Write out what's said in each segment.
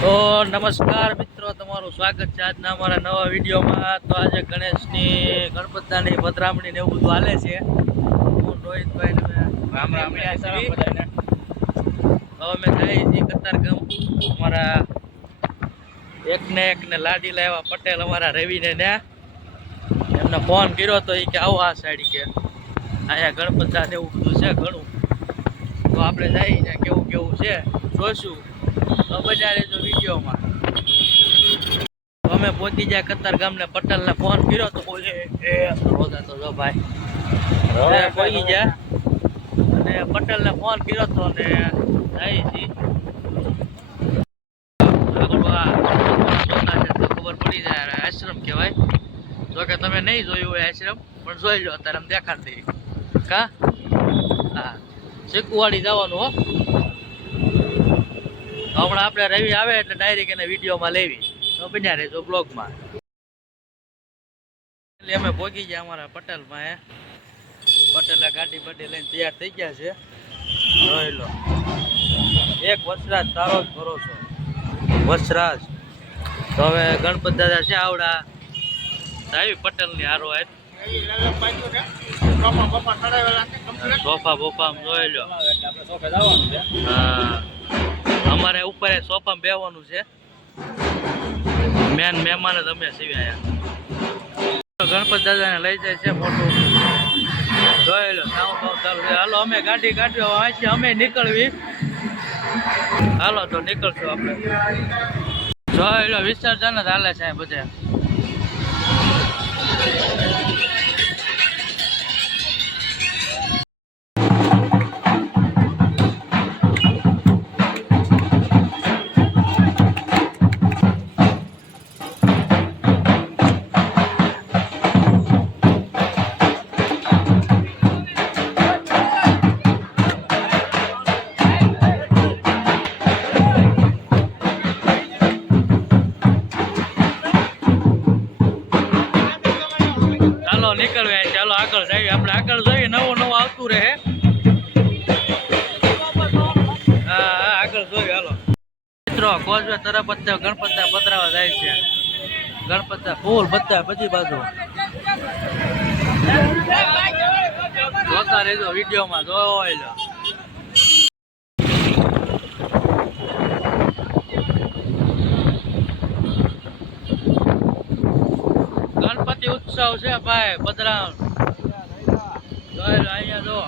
તો નમસ્કાર મિત્રો, તમારું સ્વાગત છે આજના અમારા નવા વિડીયોમાં। તો આજે ગણપતદાની પધરામણી ને એવું બધું હાલે છે। હું રોહિતભાઈ ને રામ રામ બધાને। હવે અમે જઈએ છીએ કતારગામ। અમારા એકને લાડીલા એવા પટેલ અમારા રવિને ને એમને ફોન કર્યો તો એ કે આવો આ સાઈડ કે અહીંયા ગણપતદા ને એવું બધું છે ઘણું। તો આપણે જઈએ કેવું કેવું છે જોઈશું। તો બજાર રહેજો વિડીયોમાં। અમે પહોંચી ગયા કતારગામ ને પટેલ ને ફોન કર્યો તો બોલે એ રોજા તો જો ભાઈ પહોંચી ગયા અને પટેલ ને ફોન કર્યો તો ને જાય છે ખબર પડી જાય આશ્રમ કહેવાય। જો કે તમે નહીં જોયું હોય આશ્રમ પણ જોઈ લો અત્યારે અમે દેખાડી દઈએ કા। હા શીખવાડી જવાનું હો। હમણાં આપણે રવિ આવે એટલે ડાયરેક્ટ એને વિડીયોમાં લેવી તો બન્યા રહેજો બ્લોગમાં। એટલે અમે ભોગી ગયા અમારા પટેલમાં। પટેલે ગાડી બાડી લઈને તૈયાર થઈ ગયા છે। જોઈ લો એક વસરાજ તારો જ ભરોસો વસરાજ। તો હવે ગણપત દાદા છે આવડા આવી પટેલની હારો સોફા બોફા જોઈ લો। હા અમારે ઉપર સોફામાં બેવાનું છે। મેન મહેમાન જ અમે છીએ અહીંયા। ગણપત દાદાને લઈ જાય છે મોટું જોઈ લો સાઉન્ડ ચાલુ છે। હાલો અમે ગાડી કાઢ્યો અહીંથી અમે નીકળવી। હાલો તો નીકળશું આપણે। જોઈ લો વિસર્જન જ હાલે છે બધે। નીકળવે ચાલો આગળ જઈએ આપણે। આગળ જોઈએ નવું નવું આવતું રહે। હા આગળ જોઈએ હાલો મિત્રો। કોઝવે તરફ ગણપતદા પધરાવા જાય છે। ગણપતદા ફૂલ બધા બધી બાજુ જોતા રહેજો વિડીયોમાં જોઈ લો। ગણપતિ ઉત્સવ છે ભાઈ પધરાવ જોઈ લો અહીંયા જો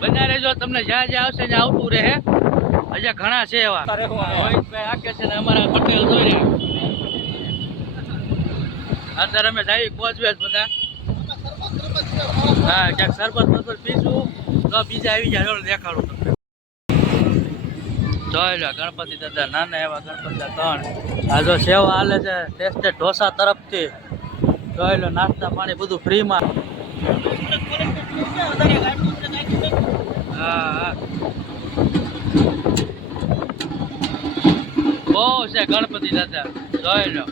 બના રહેજો તમને જ્યાં જ્યાં આવશે ત્યાં આવતું રહે। હજી ઘણા છે એવા રોહિતભાઈ આકે છે ને અમારા પટેલ જોઈ રહ્યા। અત્યારે અમે જઈએ કોચવે બધા। હા ક્યાંક સરબત પીશું તો બીજા આવી જાય દેખાડું તમને। જોઈ લો ગણપતિ દાદા નાના એવા ગણપતિ દાદા 3 આ જો સેવા હાલે છે ટેસ્ટેડ ઢોસા તરફથી। જોઈ લો નાસ્તા પાણી બધું ફ્રીમાં। હા બહુ છે ગણપતિ દાદા જોઈ લો।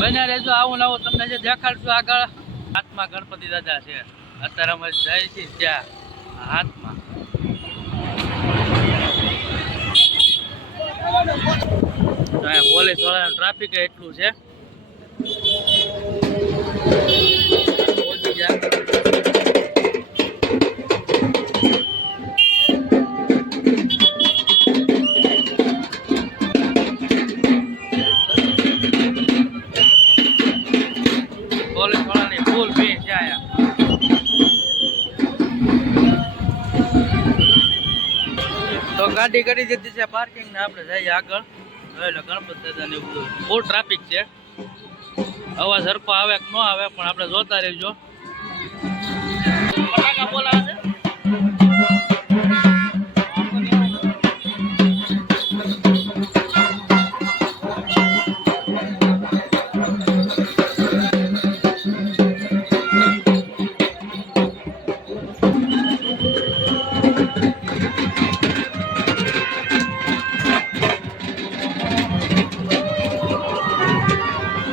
બન્યા રહેજો આવું નવું તમને જે દેખાડશું આગળ। હાથમાં ગણપતિ દાદા છે અત્યારે અમે જાય છીએ ત્યાં હાથમાં। પોલીસ વાળાનું ટ્રાફિક એટલું છે। પોલીસ વાળાની ફૂલ ભીડ છે અહીંયા। તો ગાડી કરી દીધી છે પાર્કિંગ ને આપણે જઈએ આગળ। જોઈ લો ગણપત દાદા ને બધું બહુ ટ્રાફિક છે। અવાજ સરખો આવે કે ન આવે પણ આપણે જોતા રહેજો। ફટાકા બોલાવે છે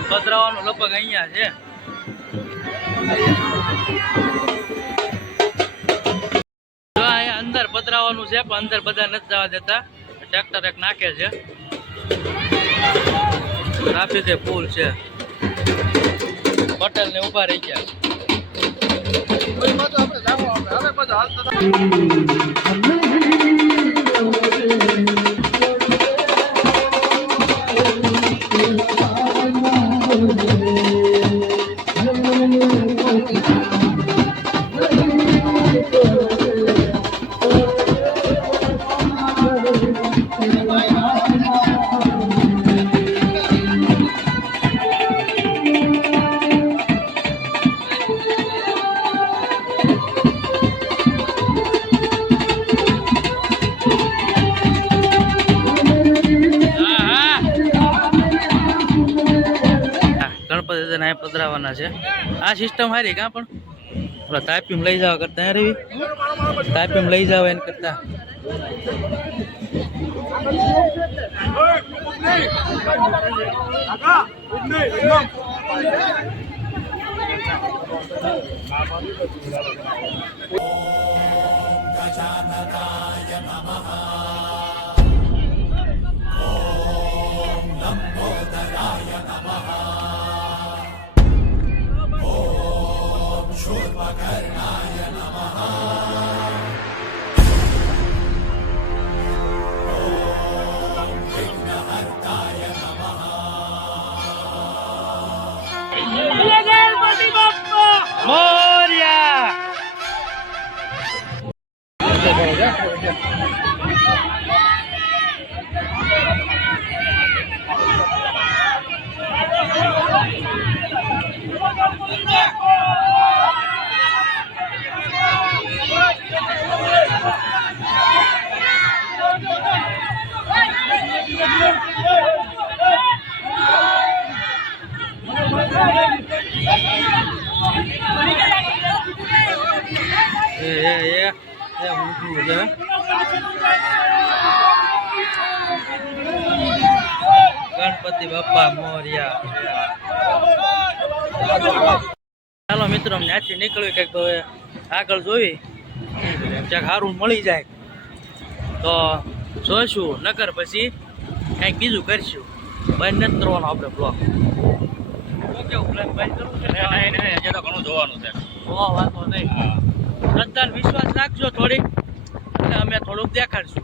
પધરાવાનું લગભગ અહીંયા છે। જો અહીંયા અંદર પધરાવાનું છે પણ અંદર બધા નથી જવા દેતા. ટ્રેક્ટર એક નાખે છે. ટ્રાફિક ફૂલ છે. પટેલ ને ઉભા રહી ગયા. ગણપતિ પધરાવાના છે. આ સિસ્ટમ સારી કાં પણ તાપીમ લઈ જવા કરતા રેવી તાપીમ લઈ જાવ એને કરતા ગણપતિ બાપા મોર્યા. ચાલો મિત્રો ત્યાંથી નીકળ્યું કંઈક હવે આગળ જોઈ ક્યાંક સારું મળી જાય તો જોઈશું, નકર પછી કંઈક બીજું કરશું. બંધ નથી કરવાનો આપણે બ્લોગ. કેવું પ્લાન બંધ કરવું છે? હજી તો ઘણું જોવાનું છે. વાંધો નહીં. શ્રદ્ધા વિશ્વાસ રાખજો થોડીક, એટલે અમે થોડુંક દેખાડશું.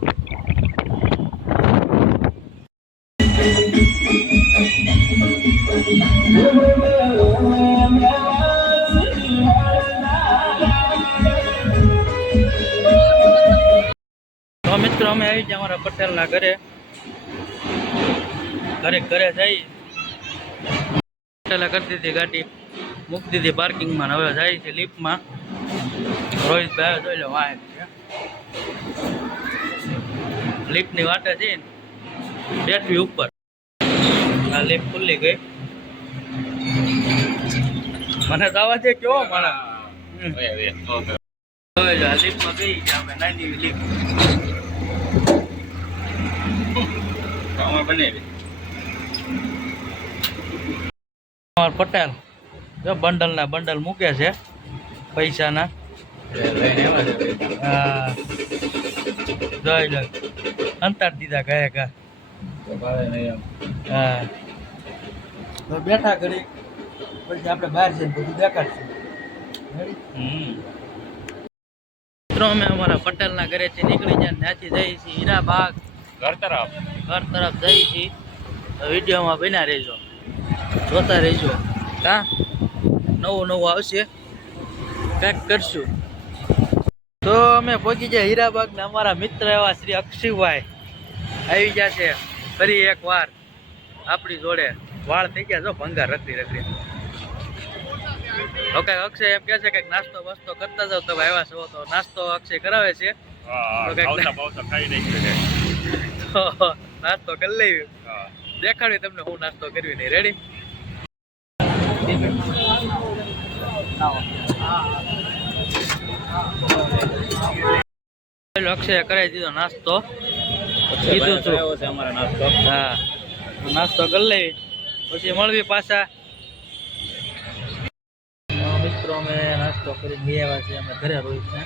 તો મિત્રો અમે આવી ગયા અમારા પટેલના ઘરે જઈ. પટેલે કરી દીધી ગાડી, મૂકી દીધી પાર્કિંગમાં. હવે જાય છે લિફ્ટમાં. રોહિતભાઈ જોઈ લો વાહ લિફ્ટની વાટે છે ને બેઠવી ઉપર. આ લિફ્ટ ખુલ્લી ગઈ. મને દાવા છે કેવો મારા લિફ્ટમાં ગઈ છે આપણે નાની લિફ્ટ પટેલ જો બંડલ મૂકે છે પૈસાના. હા જોઈ લો અંતર દીધા ગયા હા તો બેઠા કરી પછી આપણે બહાર જઈને બધું દેખાડશું. મિત્રો અમે અમારા પટેલના ઘરેથી નીકળી જાય ત્યાંથી જઈએ છીએ હીરાબાગ ઘર તરફ જઈએ છીએ. વિડીયોમાં બન્યા રહેજો, જોતા રહેજો. કા નવું આવશે, કંઈક કરશું. તો અમે પહોંચી જાય હીરાબાગ ને અમારા મિત્ર એવા શ્રી અક્ષયભાઈ આવી ગયા છે ફરી એક વાર આપણી જોડે. વાળ થઈ ગયા જો ભંગાર રખડી. ઓકે અક્ષય એમ કે છે કે નાસ્તો બસ્તો કરતા જાવ. તમે આવ્યા છો તો નાસ્તો અક્ષય કરાવે છે. તો નાસ્તો કરી લેવી, દેખાડવી તમને હું નાસ્તો કરવી નહીં. રેડી? અક્ષય કરાવી દીધો નાસ્તો. કીધું છું હા નાસ્તો કરી લેવી પછી મળવી પાછા. મિત્રો અમે નાસ્તો કરીને બે આવ્યા છે અમે ઘરે રોહિતને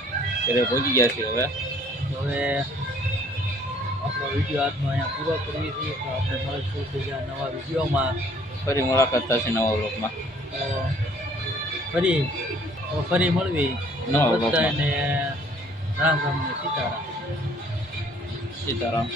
ઘરે પહોંચી ગયા છીએ હવે. તો હવે આપણો વિડીયો આજનો અહીંયા પૂરો કરીએ છીએ તો આપણે મળીશું બીજા નવા વિડીયોમાં ફરી મુલાકાત થશે નવા બ્લોગમાં. તો ફરી મળવી નવા બ્લોગમાં. બધાને રામ રામ ને સીતારામ. સીતારામ.